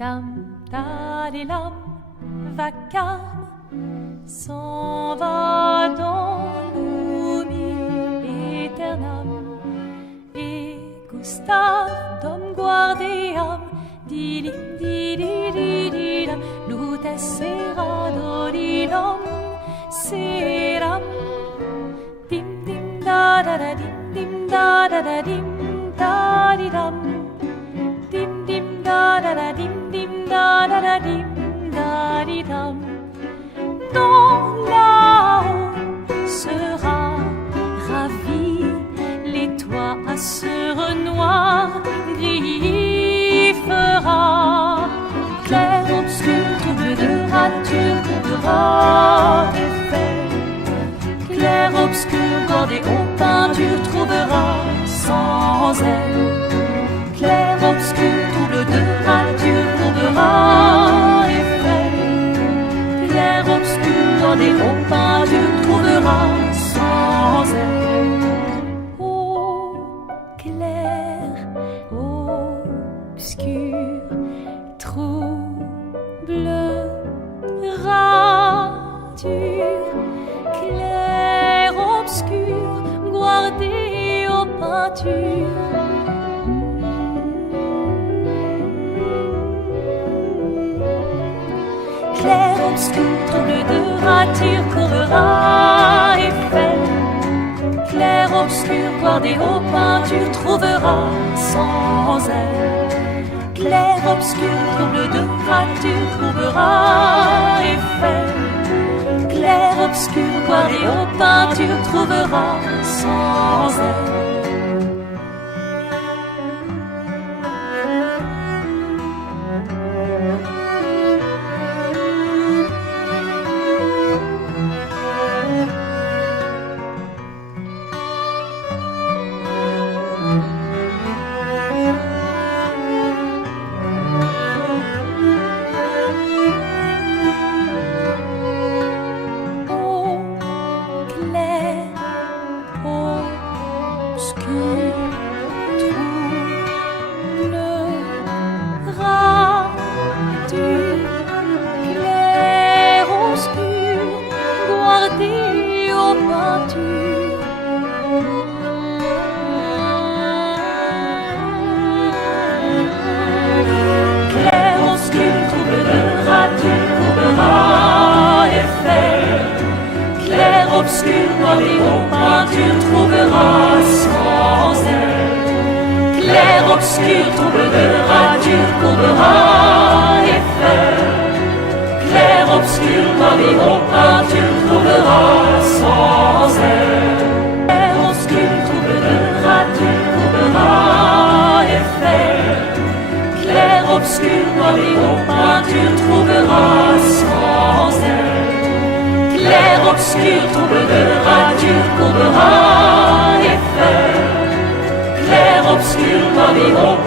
Dam, dadilam, vacarme s'en va dans l'oubli éternam. Et Gustave dom guardiam, dilim, didididilam, lutes sera dodilam, seram. Dim, dim, da, da, da, dim, da, da, da, dim, da, di, dam. Dim, dim, da, da, da, dim, da, da, da, dim, da, di, dam. Dans là-haut sera ravi, les toits à sur noir gris fera. Clair, obscur, trouble de rature, couvrera effet. Clair, obscur, bordé aux peintures, trouvera sans elle. Clair, obscur, trouble de rature, trouvera effet. Clair, obscur, bordé aux peintures, trouvera sans elle. Ô clair, obscur, trouble, rature. Clair, obscur, guardé aux peintures. Clair, obscur, trouble de rature, courera effet. Clair, obscur, guardé aux peintures, trouvera sans elle. Clair, obscur, trouble de rature, trouvera effet. Clair, obscur, guardé aux peintures, trouvera sans elle. Obscur, guardé aux peintures, trouvera sans elle. Clair, obscur, trouble de rature, courbera effet. Clair, obscur, guardé aux peintures, trouvera sans elle. Clair, obscur, trouble de rature, courbera effet. Clair, obscur, guardé aux peintures, trouvera sans elle. Clair, obscur, trouble de rature, courbera effet. Clair, obscur, guardé aux